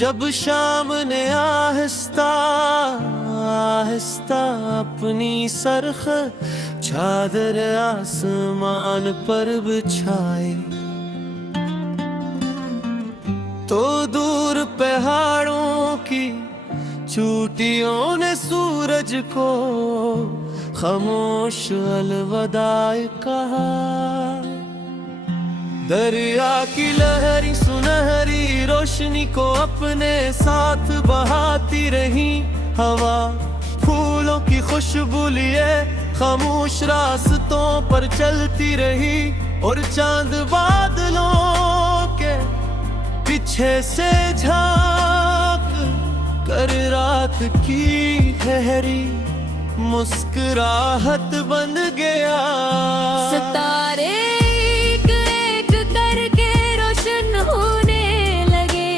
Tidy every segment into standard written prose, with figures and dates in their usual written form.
जब शाम ने आहिस्ता आहिस्ता अपनी सरख चादर आसमान पर बिछाई, तो दूर पहाड़ों की चोटियों ने सूरज को खामोश अलविदा कहा। दरिया की लहरी सुनहरी रोशनी को अपने साथ बहाती रही, हवा फूलों की खुशबू लिए खामोश रास्तों पर चलती रही, और चांद बादलों के पीछे से झांक कर रात की गहरी मुस्कुराहट बन गया। सितारे एक एक करके रोशन होने लगे,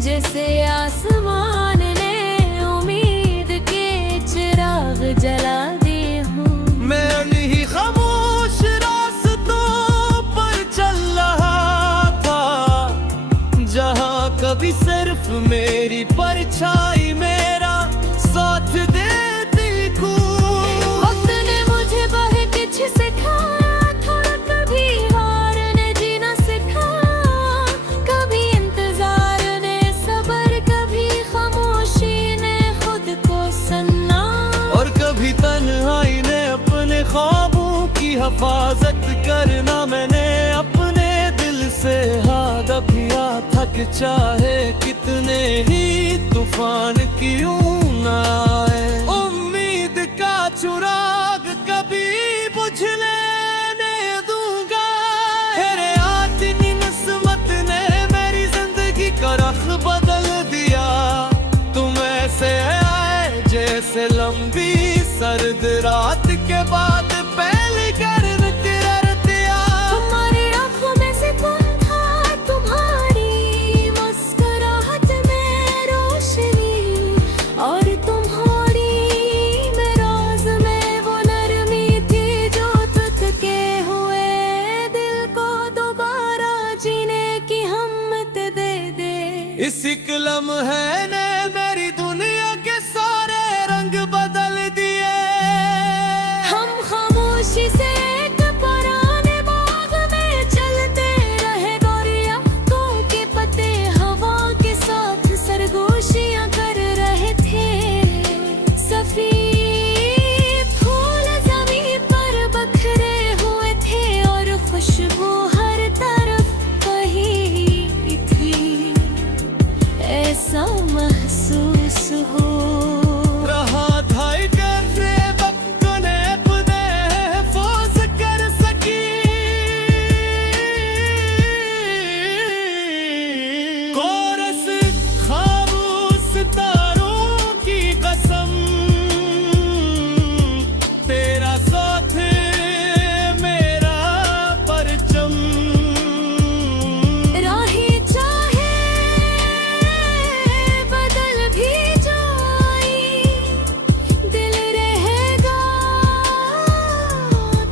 जैसे आसमान ने उम्मीद के चिराग जला दिए हों। मैं उन्हीं खामोश रास्तों पर चल रहा था, जहाँ कभी सिर्फ मेरी परछाई मेरा साथ देती को। वक्त ने मुझे बहुत कुछ सिखाया था, कभी हार ने जीना सिखाया, कभी इंतजार ने सब्र, कभी खामोशी ने खुद को सुनना, और कभी तन्हाई ने अपने ख्वाबों की हिफाजत करना। मैंने अपने दिल से हाथ किया था कि चाहे कितने ही तूफान क्यों ना आए, उम्मीद का चिराग कभी बुझने नहीं दूंगा। तेरे आती निस्मत ने मेरी जिंदगी का रख बदल दिया, तुम ऐसे आए जैसे लंबी सर्द रात के बाद पहली गर्म तिरतिया। तुम्हारी आँखों में से कौन था, तुम्हारी मुस्कुराहट में रोशनी, और तुम्हारी मेराज में वो नरमी थी जो टूटे हुए दिल को दोबारा जीने की हिम्मत दे दे। इस एक लम्हे ने मेरी दुनिया के सारे रंग बदल दिए। हम खामोशी से एक पुराने बाग में चलते रहे, गोरिया के पत्ते हवा के साथ सरगोशियां कर रहे थे। सफेद फूल जमीन पर बखरे हुए थे, और खुशबू हर तरफ वही थी, ऐसा महसूस हो रहा था कैसे वक्त ने अपने हिफाज कर सकी। कोरस खामोश तारों की कसम, तेरा साथ मेरा परचम। राहें चाहे बदल भी जाए, दिल रहेगा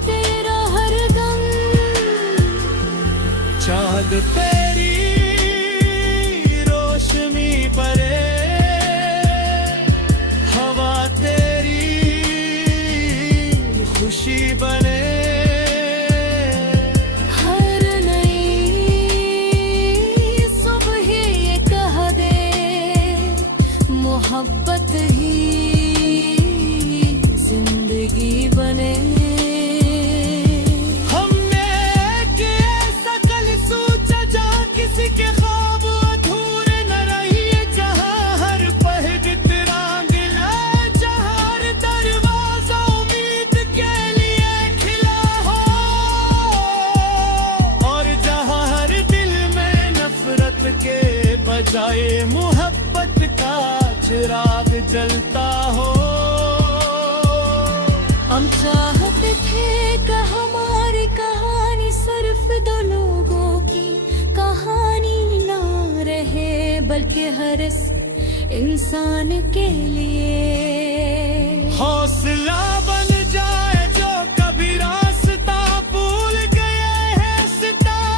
तेरा हरदम। चांद तेरी रोशनी परे, हवा तेरी खुशी बने। हर नई सुबह ये कह दे, मोहब्बत ही जिंदगी बने। हमने एक ऐसा कल सोचा जहाँ किसी के ख्वाब अधूरे न रहिए, जहाँ हर पहलू तिरंगा, जहाँ हर दरवाजा उम्मीद के लिए खिला हो, और जहाँ हर दिल में नफरत के बजाय मोहब्बत का चिराग जलता हो। हम चाहते थे कि हमारी कहानी सिर्फ दो लोगों की कहानी ना रहे, बल्कि हर इंसान के लिए हौसला बन जाए जो कभी रास्ता भूल गए हैं। सिताबू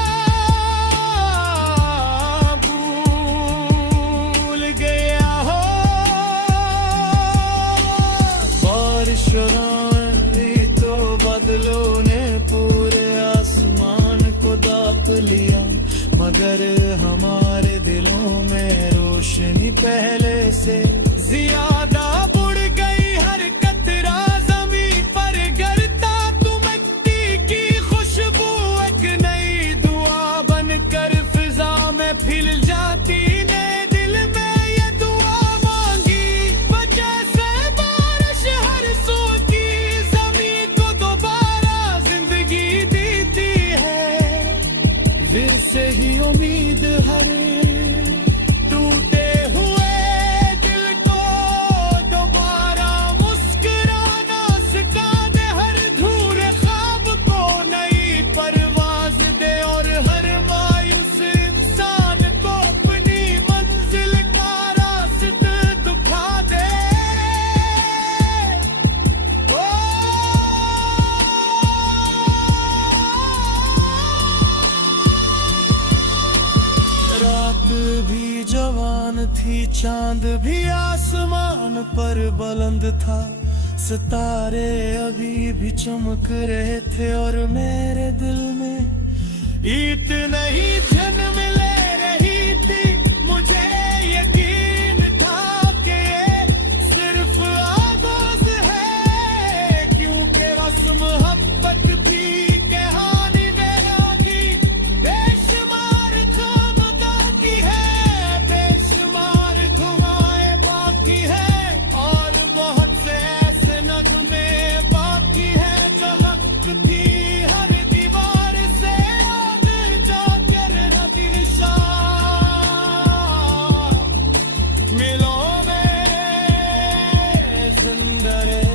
शुराएं तो बादलों ने पूरे आसमान को दाप लिया, मगर हमारे दिलों में रोशनी पहले से ज्यादा बुढ़ गई। हर कतरा जमीन पर गिरता तू मिट्टी की खुशबू एक नई दुआ बनकर फिजा में फैल जाती ने दिल में ये दुआ मांगी। वजह से बारिश हर सू की जमीन को दोबारा जिंदगी देती है, फिर से ही उम्मीद हर टूटे हुए दिल को दोबारा मुस्कुराना सिखा दे। हर अधूरे ख्वाब को नई परवाज दे और हर मायूस इंसान को अपनी मंजिल का रास्ता दिखा दे। ओ रात भी जवान थी, चांद भी आसमान पर बुलंद था, सितारे अभी भी चमक रहे थे और मेरे दिल में ईद नहीं जन्म ले रही थी। मुझे यकीन था कि ये सिर्फ आगाज है, क्योंकि रस्म मोहब्बत भी कहानी में आगी बेशुमार खामगा की है, बेशुमार दुआएं बाकी है और बहुत से ऐसे नगमे बाकी है जो हक थी हर दीवार से आग जाकर नदी मिलों में जिंदा रहे।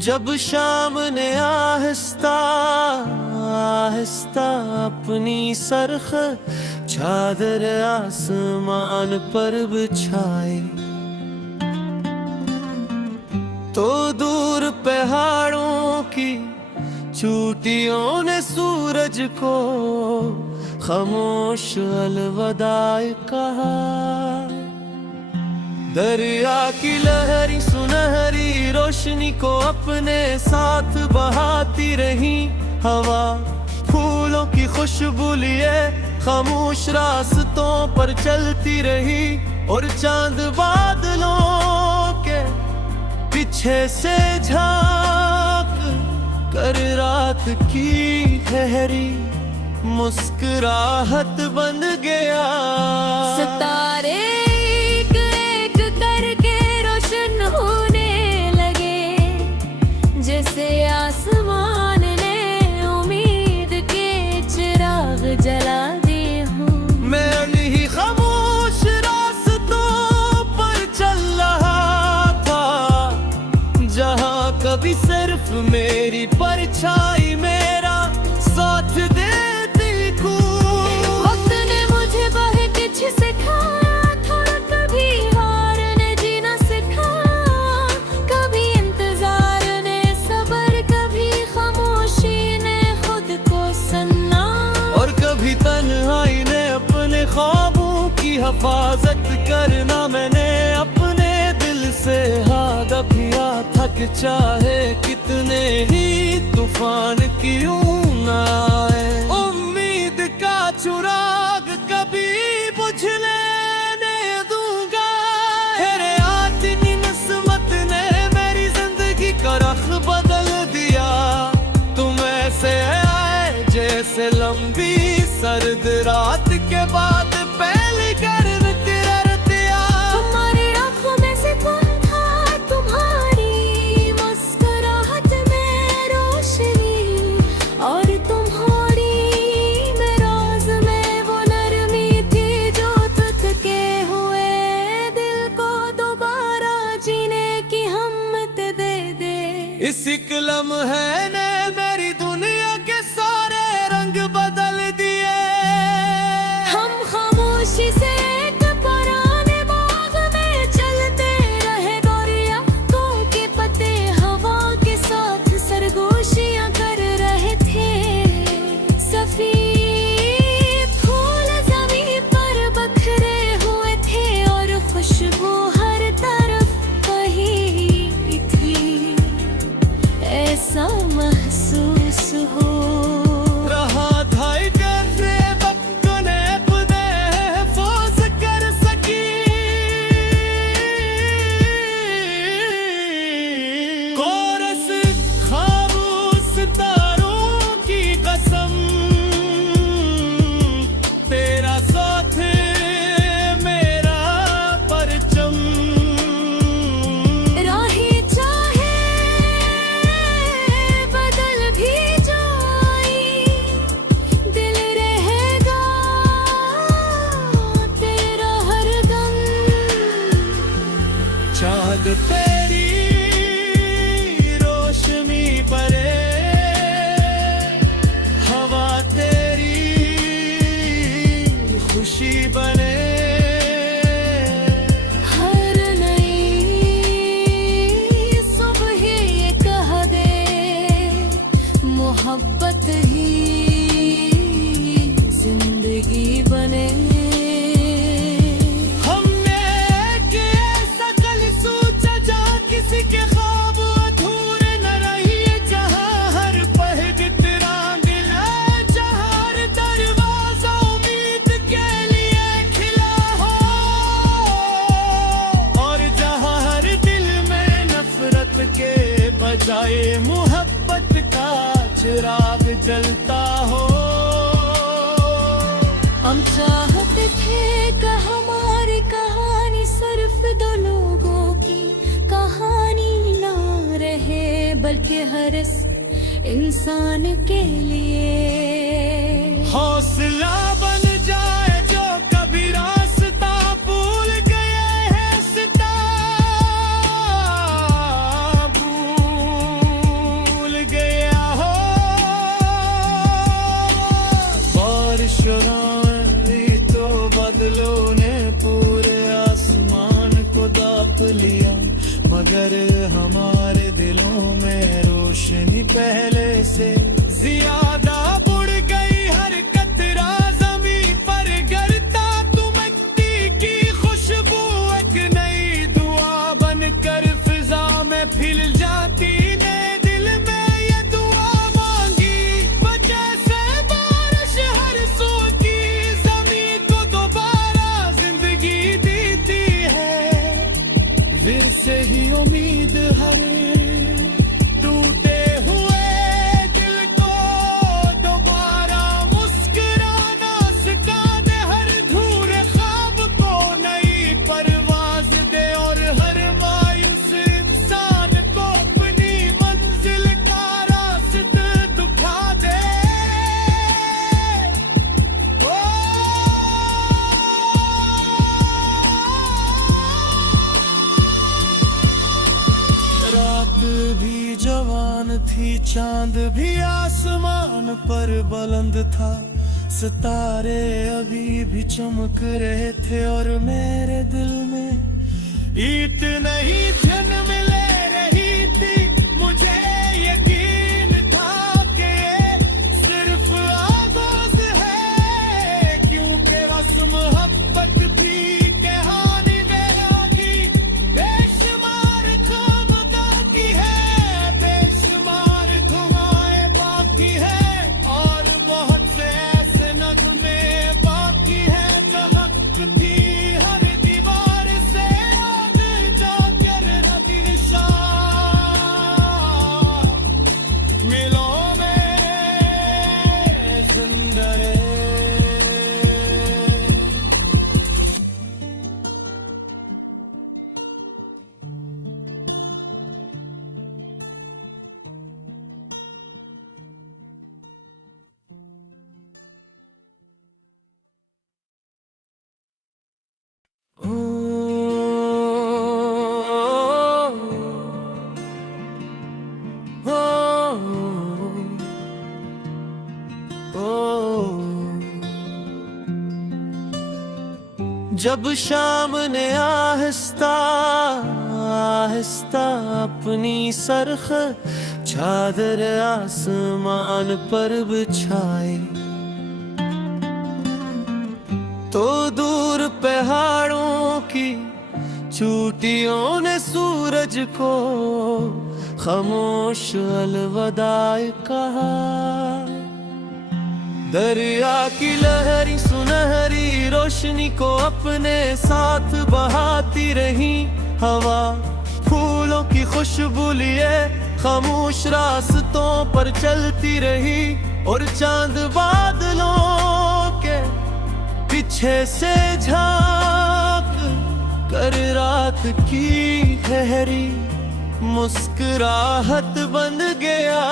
जब शाम ने आहिस्ता आहिस्ता अपनी सरख चादर आसमान पर बिछाई, तो दूर पहाड़ों की चोटियों ने सूरज को खामोश अलविदा कहा। दरिया की लहरी सुनहरी रोशनी को अपने साथ बहाती रही, हवा फूलों की खुशबू लिए खामोश रास्तों पर चलती रही, और चांद बादलों के पीछे से झांक कर रात की ठहरी मुस्कुराहट बन गया। सितारे एक एक करके रोशन होने लगे, जैसे आसमान ने उम्मीद के चिराग जला दिए हों। मैं नहीं खामोश रास्तों पर चल रहा था, जहाँ कभी सिर्फ मेरी परछाई मेरा साथ देती को। वक्त ने मुझे बहुत कुछ सिखाया था, कभी हार ने जीना सिखाया, कभी इंतजार ने सब्र, कभी खामोशी ने खुद को सुनना, और कभी तन्हाई ने अपने ख्वाबों की हिफाजत करना। मैंने अपने दिल से हाथ किया था कि चाहे कितने ही तूफान क्यों ना आए, उम्मीद का चिराग कभी बुझने नहीं दूंगा। तेरे आदमी नस्मत ने मेरी जिंदगी का रख बदल दिया, तुम ऐसे आए जैसे लंबी सर्द रात के बाद पहली गर्म तिरतिया। तुम्हारी आंखों में से कौन था, तुम्हारी मुस्कुराहट में रोशनी, और तुम्हारी मेराज में वो खुशी से एक पुराने बाग में चलते रहे गौरिया के पत्ते हवा के साथ सरगोशियां कर रहे थे। सफेद फूल जमीन पर बखरे हुए थे और खुशबू हर तरफ कहीं थी। ऐसा महसूस हो रहा था कैसे वक्त ने अपने हिफाज कर सकी। कोरस खामोश तारों की कसम, तेरा साथ मेरा परचम। राहें चाहे बदल भी जाई, दिल रहेगा तेरा हरदम। चाँद तेरी रोशनी परे, हवा तेरी खुशी बने। हर नई सुबह ये कह दे मोहब्बत ही जिंदगी बने। हमने एक ऐसा कल सोचा जहाँ किसी के ख्वाब अधूरे न रही, जहाँ हर पहलू तिरंगा, जहाँ हर दरवाजा उम्मीद के लिए खिला हो, और जहाँ हर दिल में नफरत के बजाय मोहब्बत का चिराग जलता हो। हम चाहते थे कि हमारी कहानी सिर्फ दो लोगों की कहानी ना रहे, बल्कि हर इस इंसान के लिए हौसला बन जाए जो कभी रास्ता भूल गए हैं, सिता भूल गया हो। बारिश आई तो बादलों ने पूरे आसमान को दाप लिया, मगर हमारे दिलों में रोशनी पहले से ज्यादा बुढ़ गई। हर कतरा जमीन पर गिरता तू मिट्टी की खुशबू एक नई दुआ बनकर फिजा में फैल जाती ने। दिल में ये दुआ मांगी जैसे बारिश हर सूखी जमीन को दोबारा जिंदगी देती है। फिर से ही उम्मीद हर टूटे हुए दिल को दोबारा मुस्कुराना सिखा दे। हर धूरे ख्वाब को नई परवाज दे, और हर मायूस इंसान को अपनी मंजिल का रास्ता दिखा दे। ओ रात भी जवान थी, चांद भी आसमान पर बुलंद था, सितारे अभी भी चमक रहे थे, और मेरे दिल में ईद नहीं जन्म ले रही थी। मुझे यकीन था कि ये सिर्फ आगाज है, क्योंकि रस्म मोहब्बत भी कहानी में आगी बेशुमार ख्वाब बाकी है, बेशुमार दुआएं बाकी है, और बहुत से ऐसे नगमे बाकी है जो वक्त थी हर दीवार से आग जाकर दिल शाह जब शाम ने आहिस्ता आहिस्ता अपनी सरख चादर आसमान पर बिछाई, तो दूर पहाड़ों की चोटियों ने सूरज को खामोश अलविदाई कहा। दरिया की लहरी सुनहरी रोशनी को अपने साथ बहाती रही, हवा फूलों की खुशबू लिए खामोश रास्तों पर चलती रही, और चांद बादलों के पीछे से झांक कर रात की गहरी मुस्कुराहट बन गया।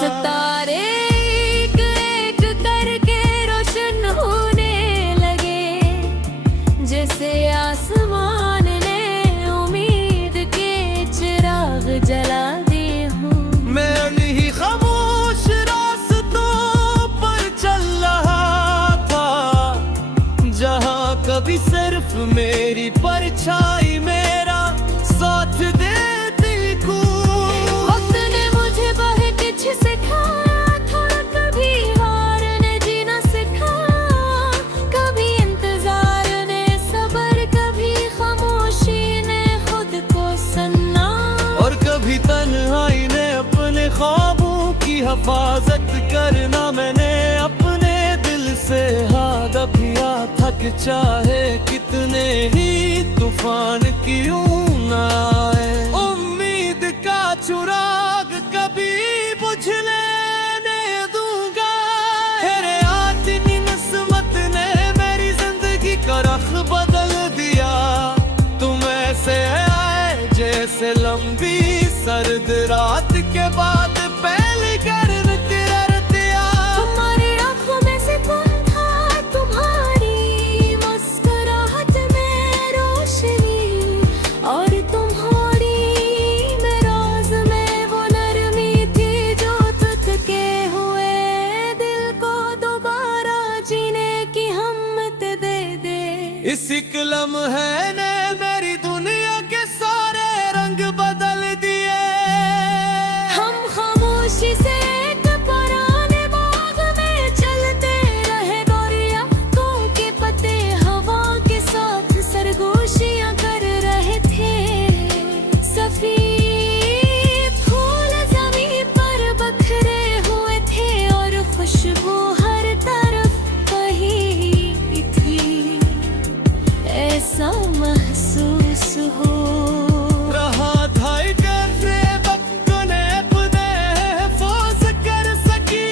सितारे एक एक करके रोशन होने लगे, जैसे आसमान ने उम्मीद के चिराग जला दिए हों। मैं उन्हीं खामोश रास्तों पर चल रहा था, जहाँ कभी सिर्फ मेरी परछाई मेरा साथ देती को। वक्त ने मुझे बहुत कुछ सिखाया था, कभी हार ने जीना सिखाया, कभी इंतजार ने सबर, कभी खामोशी ने खुद को सुनना, और कभी तन्हाई ने अपने ख्वाबों की हिफाजत करना। मैंने अपने दिल से हाथ किया था कि चाहे कितने ही तूफान क्यों न आए, उम्मीद का चिराग कभी बुझने नहीं दूंगा। तेरे आती किस्मत ने मेरी जिंदगी का रख बदल दिया, तुम ऐसे आए जैसे लंबी सर्द रात के बाद पहली गर्म रतिया। तुम्हारी आंखों में सुकून था, तुम्हारी मुस्कुराहट में रोशनी, और तुम्हारी मेराज में वो नरमी थी जो टूटे हुए दिल को दोबारा जीने की हिम्मत दे दे। इस एक लम्हे ने मेरी दुनिया के सारे रंग बदल दिए। हम खामोशी से एक पुराने बाग में चलते रहे, गोरिया के पत्ते हवा के साथ सरगोशियां कर रहे थे। सफेद फूल जमीन पर बखरे हुए थे, और खुशबू हर तरफ कहीं थी, ऐसा महसूस हो रहा था कैसे वक्त ने अपने हिफाज कर सकी।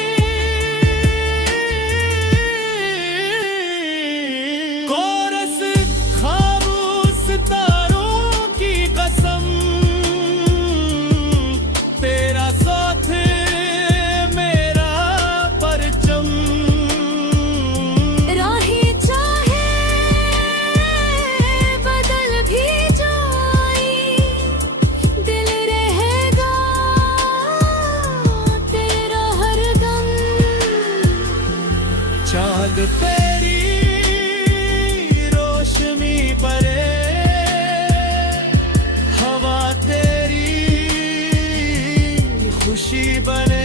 कोरस खामोश सितारों की कसम, तेरा साथ मेरा परचम। राहें चाहे बदल भी जाए, दिल रहेगा तेरा हरदम। चांद तेरी रोशनी परे, हवा तेरी खुशी बने।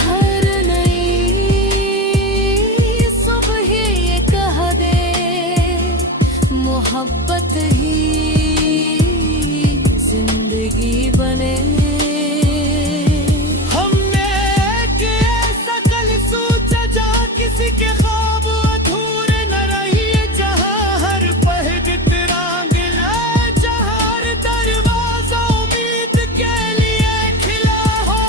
हर नई सुबह ये कह दे, मोहब्बत ही जिंदगी बने। हमने एक ऐसा कल सोचा जहाँ किसी के ख्वाब अधूरे न रहिए, जहाँ हर पहलू तिरंगा, जहाँ हर दरवाजा उम्मीद के लिए खिला हो,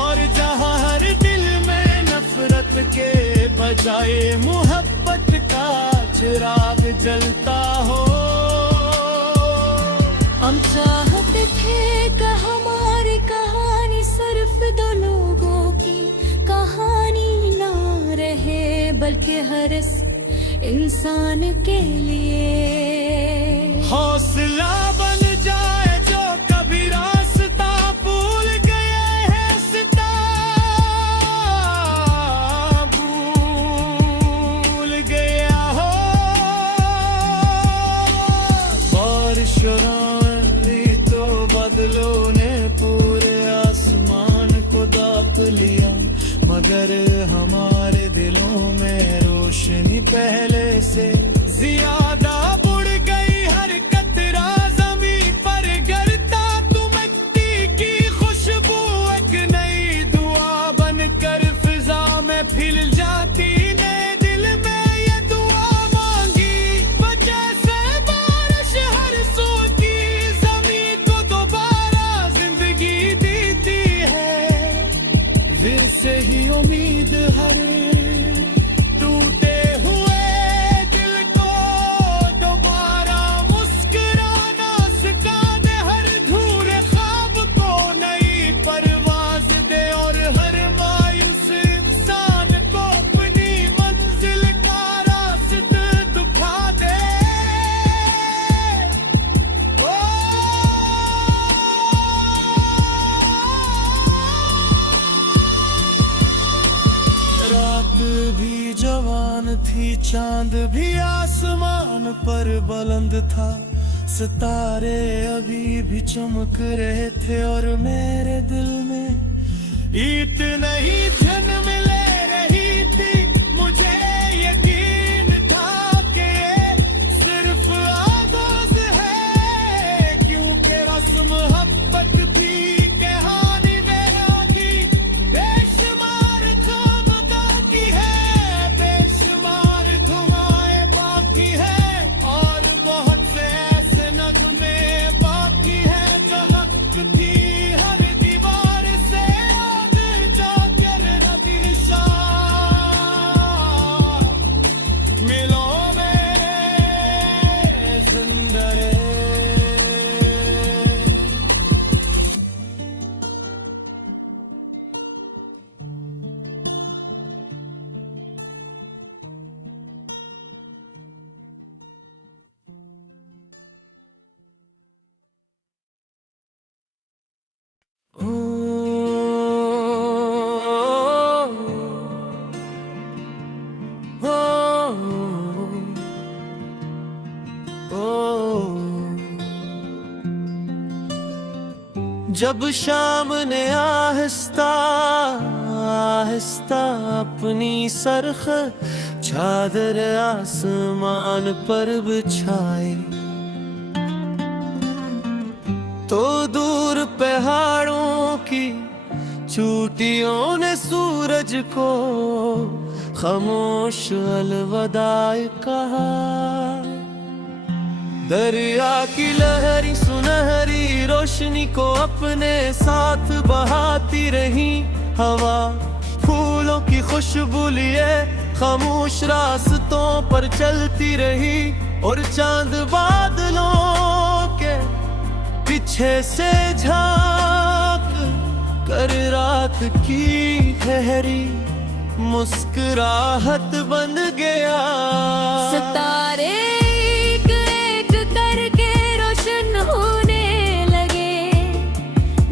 और जहाँ हर दिल में नफरत के बजाय मोहब्बत का चिराग जलता हो। हम चाहते थे कि हमारी कहानी सिर्फ दो लोगों की कहानी ना रहे, बल्कि हर इंसान के लिए हौसला बन जाए जो कभी रास्ता भूल गए हैं, सितारा भूल मगर हमारे दिलों में रोशनी पहले से ज्यादा बुढ़ गई। हर कतरा जमीन पर गिरता तू मिट्टी की खुशबू एक नई दुआ बनकर फिजा में फैल जाती। ने दिल में ये दुआ मांगी वजह से बारिश हर सूखी जमीन को दोबारा जिंदगी देती है। फिर से ही उम्मीद हर टूटे हुए दिल को दोबारा मुस्कुराना सिखा दे। हर धूल ख्वाब को नई परवाज दे और हर मायूस इंसान को अपनी मंजिल का रास्ता दिखा दे। ओ रात भी जवान थी, चांद भी आसमान पर बुलंद था। सितारे अभी भी चमक रहे थे और मेरे दिल में ईद नहीं जन्म ले रही थी। मुझे यकीन था कि ये सिर्फ आगाज है, क्योंकि रस्म मोहब्बत भी कहानी में की बेशुमार धुआं की है, बेशुमार धुआएं बाकी है और बहुत से ऐसे नगमे बाकी है जो हक थी हर दीवार से आग जाकर दिलशा मिलो में जिंदा रहे। जब शाम ने आहिस्ता आहिस्ता अपनी सरख चादर आसमान पर बिछाई, तो दूर पहाड़ों की चोटियों ने सूरज को खामोश अलविदा कहा। दरिया की लहरी सुनहरी रोशनी को अपने साथ बहाती रही। हवा फूलों की खुशबू लिए खामोश रास्तों पर चलती रही और चांद बादलों के पीछे से झांक कर रात की ठहरी मुस्कुराहट बन गया। सितारे एक एक करके रोशन होने लगे,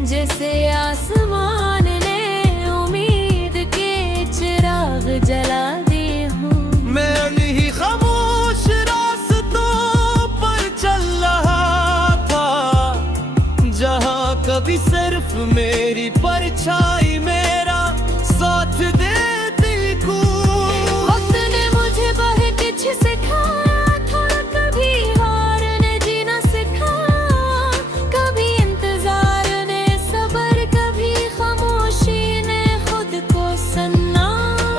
जैसे आसमान ने उम्मीद के चिराग जला दिए हों। मैं उन्हीं खामोश रास्तों पर चल रहा था जहाँ कभी सिर्फ मेरी परछाई मेरा साथ देती को। वक्त ने मुझे बहुत कुछ सिखाया, थोड़ा कभी हार ने जीना सिखाया, कभी इंतजार ने सबर, कभी खामोशी ने खुद को सन्ना,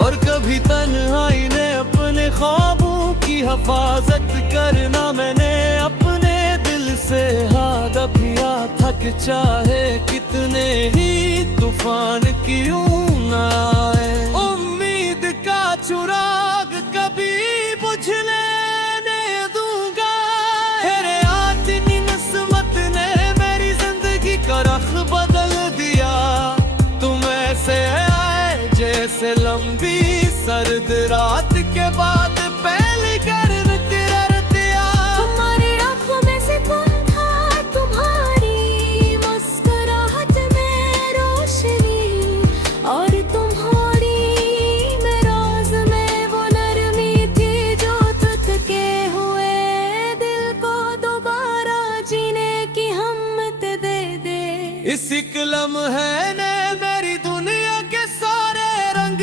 और कभी तन्हाई ने अपने ख्वाबों की हिफाजत करना। मैंने अपने दिल से हाथ अभिया था कि चाहे कितने ही तूफान क्यों ना आए, उम्मीद का चिराग कभी बुझने नहीं दूंगा। तेरे आदमी नस्मत ने मेरी जिंदगी का रख बदल दिया। तुम ऐसे आए जैसे लंबी सर्द रात के बाद पहली गर्म तिरतिया। तुम्हारी आंखों में से कौन था, तुम्हारी मुस्कुराहट में रोशनी, और तुम्हारी मेराज में वो नरमी थी जो थके हुए दिल को दोबारा जीने की हिम्मत दे दे। इसी लम्हे ने मेरी दुनिया के सारे रंग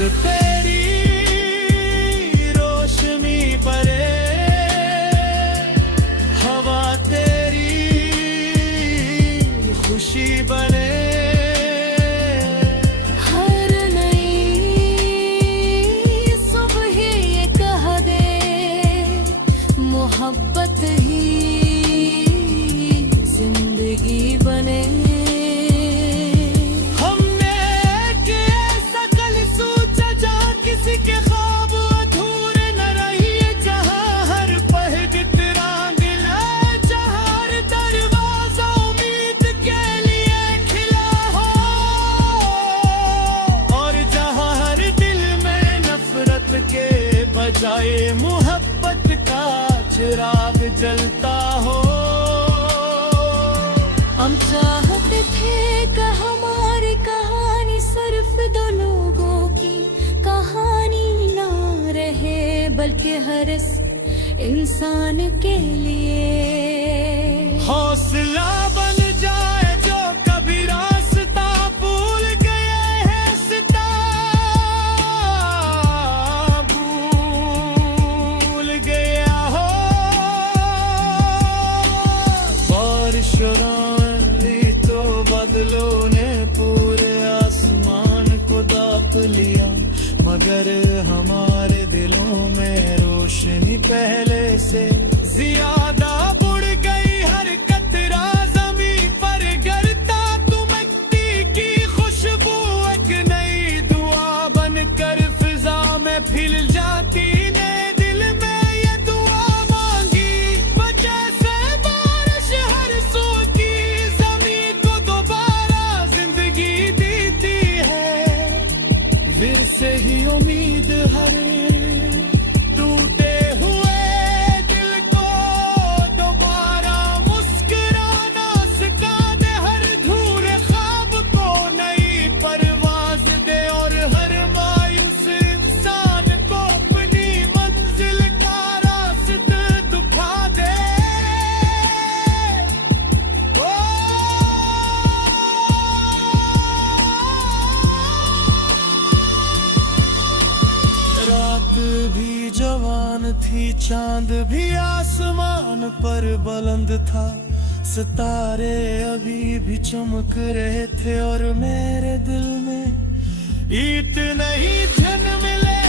चांद तेरी रोशनी परे, हवा तेरी खुशी बने। हर नई सुबह ये कह दे मोहब्बत ही जिंदगी बने। हमने एक ऐसा कल सोचा जहाँ किसी के ख्वाब अधूरे न रही, जहाँ हर पहलू तिरंगा, जहाँ हर दरवाजा उम्मीद के लिए खिला हो, और जहाँ हर दिल में नफरत के बजाय मोहब्बत का चिराग जलता हो। हम चाहते थे कि हमारी कहानी सिर्फ दो लोगों की कहानी ना रहे, बल्कि हर इस इंसान के लिए हौसला बन जाए जो कभी रास्ता भूल गए हैं, सिता भूल गया हो। बारिश तो बादलों ने पूरे आसमान को दाप लिया, मगर हमारे दिलों में रोशनी पहले से ज्यादा बुढ़ गई। हर कतरा ज़मीं पर गिरता तो मिट्टी की खुशबू एक नई दुआ बनकर फिजा में फैल जाती ने। दिल में ये दुआ मांगी वजह से बारिश हर सू की ज़मीं को दोबारा जिंदगी देती है। फिर से ही उम्मीद हर टूटे हुए दिल को दोबारा मुस्कुराना सिखा दे। हर धूरे ख्वाब को नई परवाज दे, और हर मायूस इंसान को अपनी मंजिल का रास्ता दिखा दे। रात भी जवान थी, चांद भी आसमान पर बुलंद था, सितारे अभी भी चमक रहे थे, और मेरे दिल में इतने ही दिन मिले